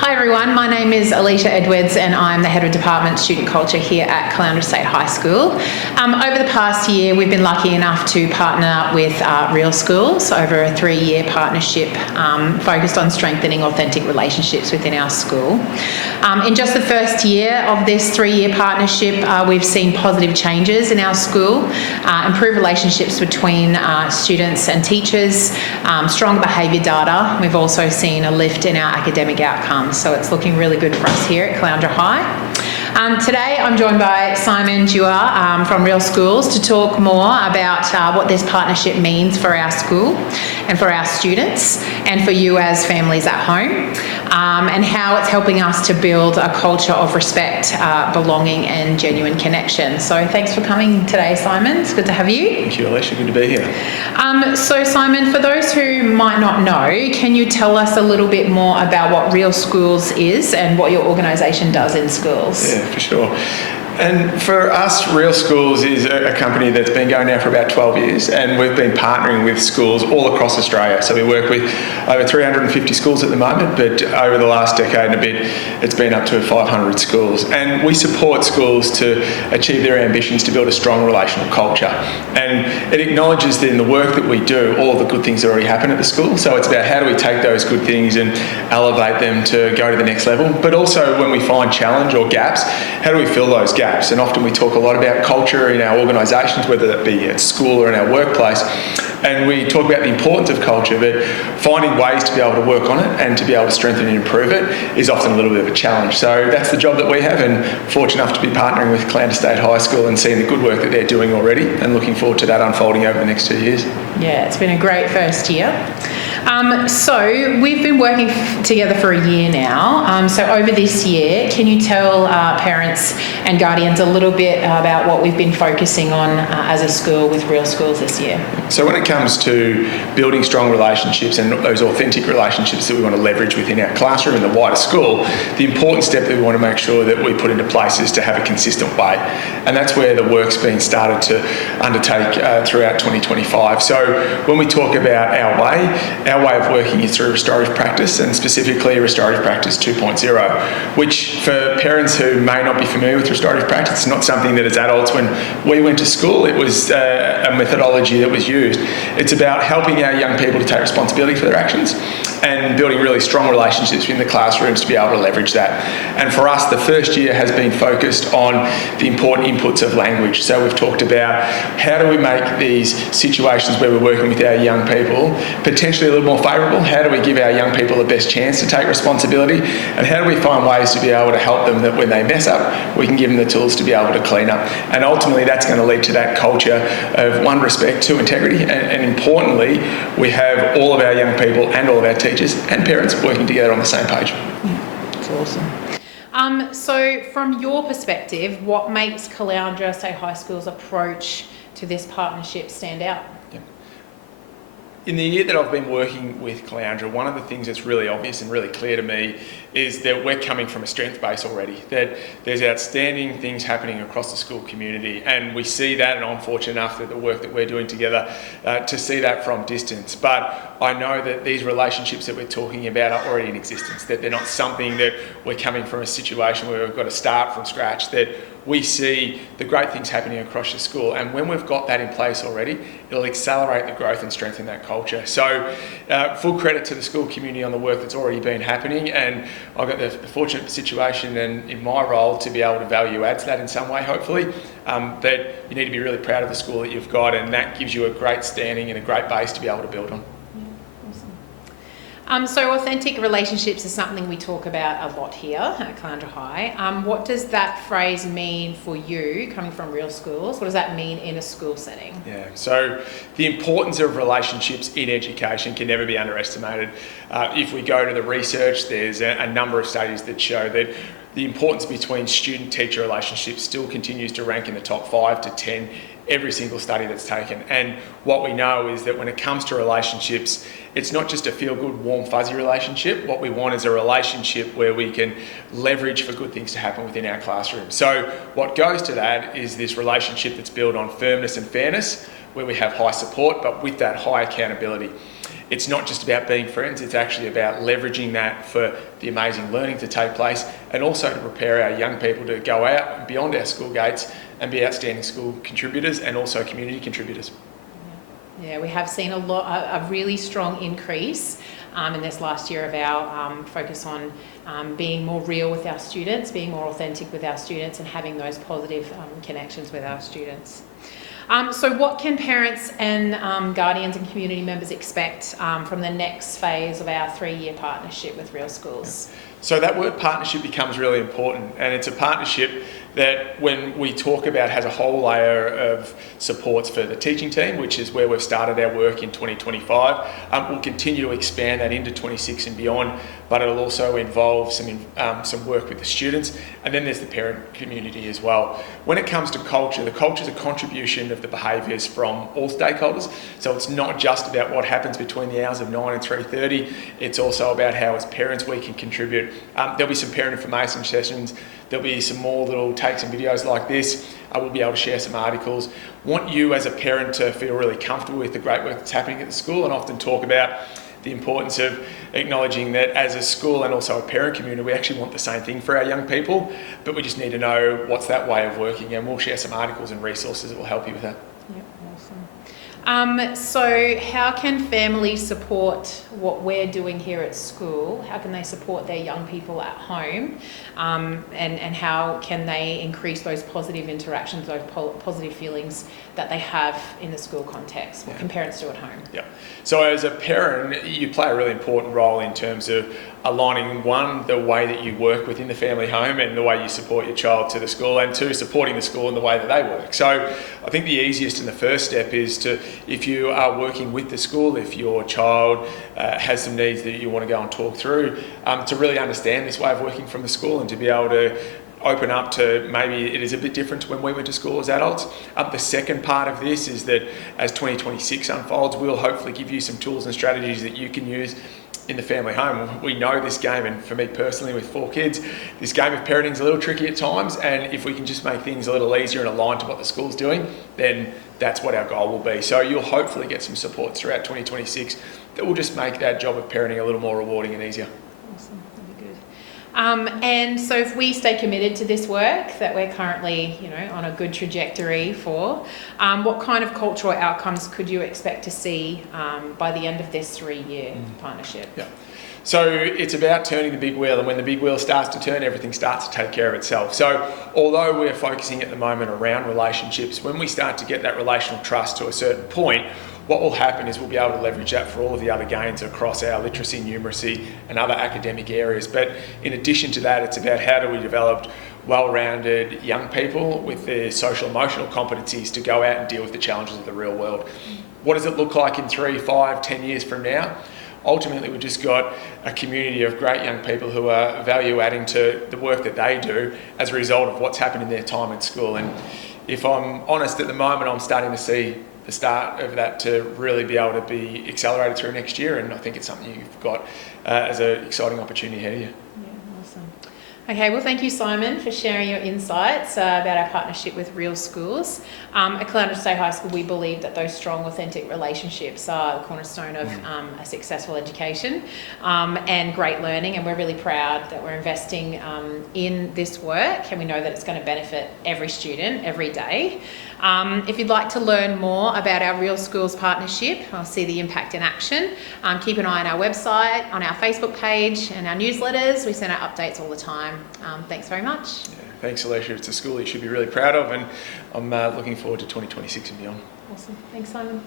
Hi everyone, my name is Alicia Edwards and I'm the Head of Department Student Culture here at Caloundra State High School. Over the past year we've been lucky enough to partner with Real Schools over a 3-year partnership focused on strengthening authentic relationships within our school. In just the first year of this 3-year partnership, we've seen positive changes in our school, improved relationships between students and teachers, stronger behaviour data. We've also seen a lift in our academic outcomes, so it's looking really good for us here at Caloundra High. Today I'm joined by Simon Dewar from Real Schools to talk more about what this partnership means for our school and for our students and for you as families at home, and how it's helping us to build a culture of respect, belonging and genuine connection. So thanks for coming today, Simon. It's good to have you. Thank you, Alicia. Good to be here. So Simon, for those who might not know, can you tell us a little bit more about what Real Schools is and what your organisation does in schools? Yeah, for sure. And for us, Real Schools is a company that's been going now for about 12 years, and we've been partnering with schools all across Australia. So we work with over 350 schools at the moment, but over the last decade and a bit, it's been up to 500 schools. And we support schools to achieve their ambitions to build a strong relational culture. And it acknowledges that in the work that we do, all the good things that already happen at the school. So it's about how do we take those good things and elevate them to go to the next level. But also when we find challenge or gaps, how do we fill those gaps? And often we talk a lot about culture in our organisations, whether that be at school or in our workplace, and we talk about the importance of culture, but finding ways to be able to work on it and to be able to strengthen and improve it is often a little bit of a challenge. So that's the job that we have, and fortunate enough to be partnering with Caloundra State High School and seeing the good work that they're doing already, and looking forward to that unfolding over the next 2 years. Yeah, it's been a great first year. So we've been working together for a year now. So over this year, can you tell parents and guardians a little bit about what we've been focusing on as a school with Real Schools this year? So when it comes to building strong relationships and those authentic relationships that we want to leverage within our classroom and the wider school, the important step that we want to make sure that we put into place is to have a consistent way. And that's where the work's been started to undertake throughout 2025. So when we talk about our way of working is through restorative practice, and specifically restorative practice 2.0, which for parents who may not be familiar with restorative practice, it's not something that as adults when we went to school, it was a methodology that was used. It's about helping our young people to take responsibility for their actions and building really strong relationships in the classrooms to be able to leverage that. And for us, the first year has been focused on the important inputs of language. So we've talked about how do we make these situations where we're working with our young people potentially a little more favourable? How do we give our young people the best chance to take responsibility? And how do we find ways to be able to help them that when they mess up, we can give them the tools to be able to clean up? And ultimately, that's going to lead to that culture of 1, respect, 2, integrity. And importantly, we have all of our young people and all of our teachers and parents working together on the same page. That's awesome. So from your perspective, what makes Caloundra State High School's approach to this partnership stand out? In the year that I've been working with Caloundra, one of the things that's really obvious and really clear to me is that we're coming from a strength base already, that there's outstanding things happening across the school community, and we see that, and I'm fortunate enough that the work that we're doing together to see that from distance. But I know that these relationships that we're talking about are already in existence, that they're not something that we're coming from a situation where we've got to start from scratch, that we see the great things happening across the school, and when we've got that in place already, it'll accelerate the growth and strengthen that culture. So full credit to the school community on the work that's already been happening, and I've got the fortunate situation and in my role to be able to value add to that in some way, hopefully, that you need to be really proud of the school that you've got, and that gives you a great standing and a great base to be able to build on. So authentic relationships is something we talk about a lot here at Caloundra High. What does that phrase mean for you, coming from Real Schools? What does that mean in a school setting? Yeah, so the importance of relationships in education can never be underestimated. If we go to the research, there's a number of studies that show that the importance between student-teacher relationships still continues to rank in the top 5 to 10 every single study that's taken. And what we know is that when it comes to relationships, it's not just a feel-good, warm, fuzzy relationship. What we want is a relationship where we can leverage for good things to happen within our classroom. So what goes to that is this relationship that's built on firmness and fairness, where we have high support, but with that high accountability. it's not just about being friends, it's actually about leveraging that for the amazing learning to take place, and also to prepare our young people to go out and beyond our school gates and be outstanding school contributors and also community contributors. Yeah, we have seen a really strong increase in this last year of our focus on being more real with our students, being more authentic with our students, and having those positive connections with our students. So what can parents and guardians and community members expect from the next phase of our 3-year partnership with Real Schools? So that word partnership becomes really important, and it's a partnership that, when we talk about, has a whole layer of supports for the teaching team, which is where we've started our work in 2025. We'll continue to expand that into 26 and beyond, but it'll also involve some work with the students, and then there's the parent community as well. When it comes to culture, the culture is a contribution of the behaviours from all stakeholders, so it's not just about what happens between the hours of 9 and 3:30, it's also about how as parents we can contribute. There'll be some parent information sessions, there'll be some more little takes and videos like this. We'll be able to share some articles. Want you as a parent to feel really comfortable with the great work that's happening at the school, and often talk about the importance of acknowledging that as a school and also a parent community, we actually want the same thing for our young people, but we just need to know what's that way of working, and we'll share some articles and resources that will help you with that. Yep, awesome. So how can families support what we're doing here at school? How can they support their young people at home? And how can they increase those positive interactions, those positive feelings that they have in the school context? What can parents do at home? Yeah. So as a parent, you play a really important role in terms of aligning, one, the way that you work within the family home and the way you support your child to the school, and two, supporting the school in the way that they work. So I think the easiest and the first step is to, if you are working with the school, if your child has some needs that you want to go and talk through, to really understand this way of working from the school and to be able to open up to maybe it is a bit different to when we went to school as adults. The second part of this is that as 2026 unfolds, we'll hopefully give you some tools and strategies that you can use in the family home. We know this game, and for me personally with 4 kids, this game of parenting is a little tricky at times, and if we can just make things a little easier and aligned to what the school's doing, then that's what our goal will be. So you'll hopefully get some support throughout 2026 that will just make that job of parenting a little more rewarding and easier. Awesome, that'd be good. And so if we stay committed to this work that we're currently, on a good trajectory for, what kind of cultural outcomes could you expect to see by the end of this 3-year partnership? Yeah. So it's about turning the big wheel, and when the big wheel starts to turn, everything starts to take care of itself. So although we're focusing at the moment around relationships, when we start to get that relational trust to a certain point, what will happen is we'll be able to leverage that for all of the other gains across our literacy, numeracy and other academic areas. But in addition to that, it's about how do we develop well-rounded young people with their social emotional competencies to go out and deal with the challenges of the real world. What does it look like in 3, 5, 10 years from now? Ultimately, we've just got a community of great young people who are value adding to the work that they do as a result of what's happened in their time at school. And if I'm honest, at the moment, I'm starting to see the start of that to really be able to be accelerated through next year, and I think it's something you've got as an exciting opportunity ahead of you. Yeah, awesome. Okay, well, thank you, Simon, for sharing your insights about our partnership with Real Schools. At Caloundra State High School, we believe that those strong, authentic relationships are the cornerstone of a successful education and great learning, and we're really proud that we're investing in this work, and we know that it's going to benefit every student every day. If you'd like to learn more about our Real Schools partnership, I'll see the impact in action. Keep an eye on our website, on our Facebook page and our newsletters. We send out updates all the time. Thanks very much. Yeah, thanks, Alicia. It's a school you should be really proud of, and I'm looking forward to 2026 and beyond. Awesome. Thanks, Simon.